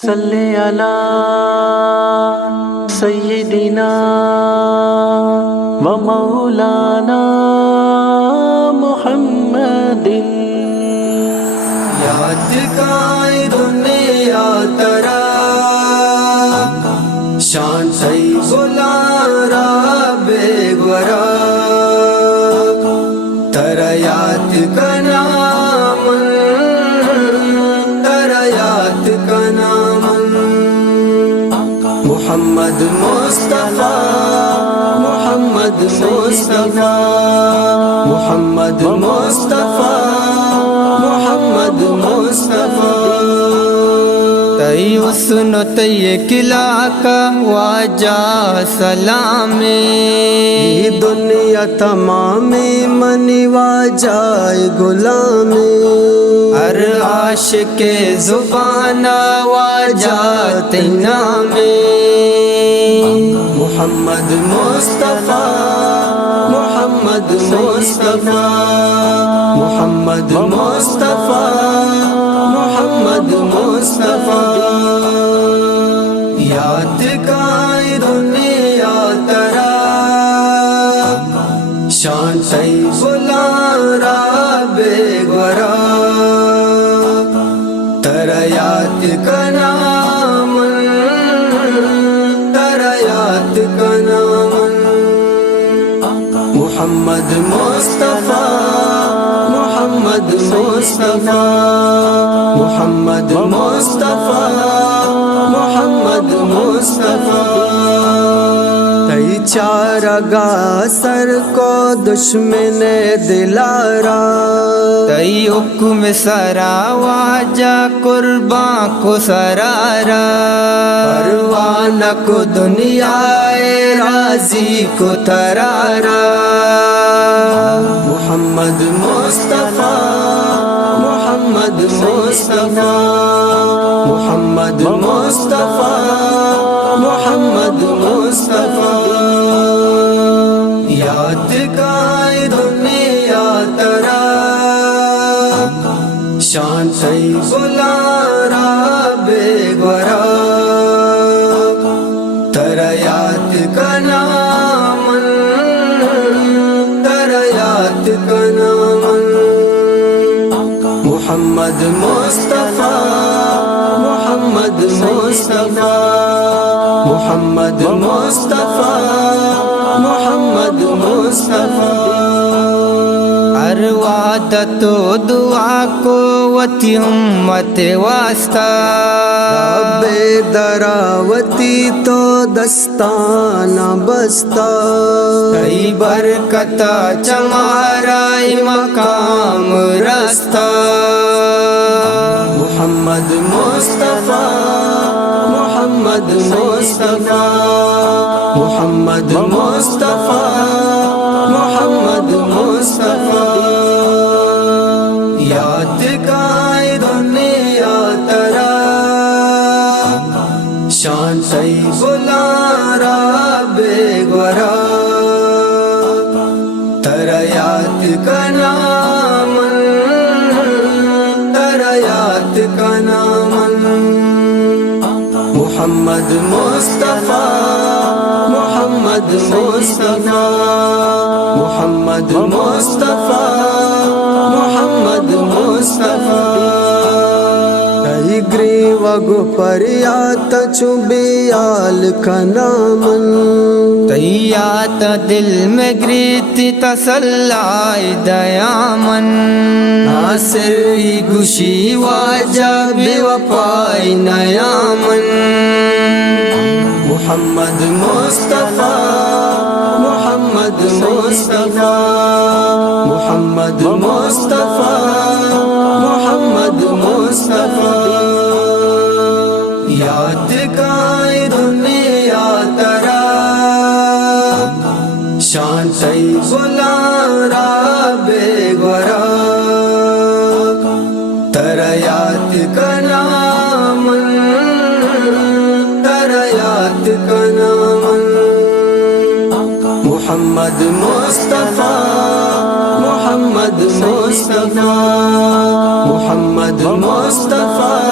صلی علی سیدنا و مولانا محمد یاد کا دنیا ترا شان سی بلارا بے گورا ترا یاد کا نام ترا یاد کا نام محمد مصطفیٰ محمد مصطفیٰ محمد مصطفیٰ محمد مصطفیٰ تی حسن تی کلا کا واجہ سلامی دنیا تمامی منی واجہ غلامی ہر عاشق زبان واجہ تنامی محمد مصطفیٰ محمد مصطفیٰ محمد مصطفیٰ محمد مصطفیٰ یاد کا دنیا ترا شان سی بلارا بے گورا ترا یاد کا نام ترا یاد کا نام محمد مصطفیٰ محمد مصطفیٰ محمد مصطفیٰ محمد مصطفیٰ تی چارگاہ سر کو دشمن دلارا تی حکم سرا واجہ قربان کو سرارا پروانہ کو دنیا راضی کو ترارا محمد مصطفیٰ محمد مصطفیٰ محمد مصطفیٰ محمد مصطفیٰ یاد کا دنیا ترا شان سی بلارا بے گورا ترا یاد کا نام ترا یاد کا نام محمد مصطفیٰ محمد مصطفیٰ محمد مصطفیٰ محمد مصطفیٰ ہر وعدت و دعا کو وتی امت واسطہ بے دراوتی تو دستانہ بستا کئی برکتا چمارا مقام رستہ محمد مصطفیٰ محمد مصطفیٰ محمد مصطفیٰ محمد مصطفیٰ یاد کا دنیا ترا شان سی بلارا بے گورا ترا یاد کا نام ترا یاد کا نام محمد مصطفیٰ محمد مصطفیٰ محمد مصطفیٰ محمد مصطفیٰ تی گریو گو پریات چوبیال کا نامن تیات دل میں گریتی تسلائی دیامن ناصر ہی گوشی واجہ بے وفائی نیامن محمد مصطفیٰ محمد مصطفیٰ محمد مصطفیٰ محمد مصطفیٰ یاد کا دنیا ترا شان سی بلارا بے گورا ترا یاد کا نام ترا یاد کا نام محمد مصطفیٰ محمد مصطفیٰ محمد مصطفیٰ